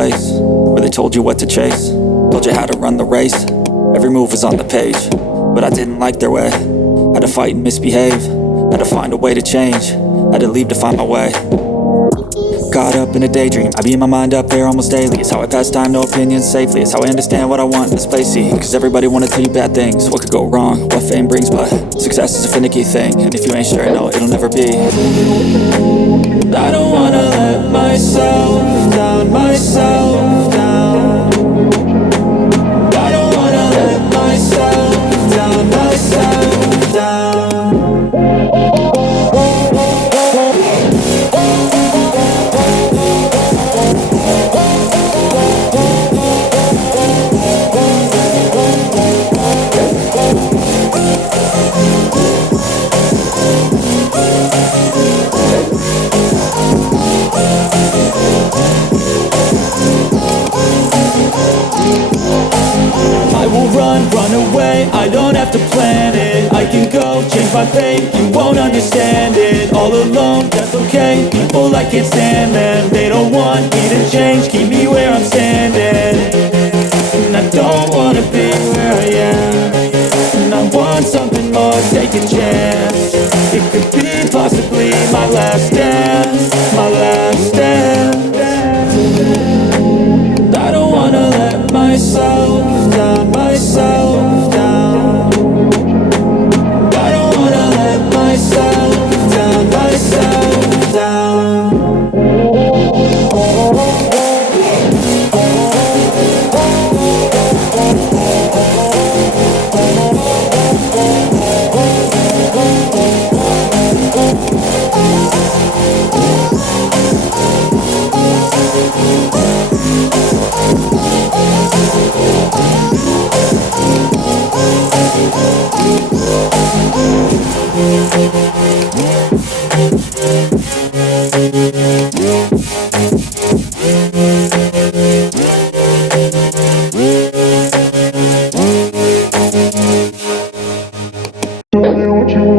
place where they told you what to chase, told you how to run the race. Every move was on the page, but I didn't like their way. Had to fight and misbehave, had to find a way to change, had to leave to find my way. Caught up in a daydream, I beat my mind up there almost daily. It's how I pass time, no opinions safely. It's how I understand what I want in this place, see. Cause everybody wanna tell you bad things, what could go wrong, what fame brings. But success is a finicky thing, and if you ain't sure, no, it'll never be. I don't wanna let myself down, myself down. I don't wanna let myself down, myself down. Run away, I don't have to plan it. I can go change my fate, you won't understand it. All alone, that's okay, people I can't stand them. They don't want me to change, keep me where I'm standing. And I don't wanna be where I am, and I want something more, take a chance. It could be possibly my last dance, my last dance. I don't wanna let myself down, myself down. I don't wanna let myself down, myself down. Tell me what you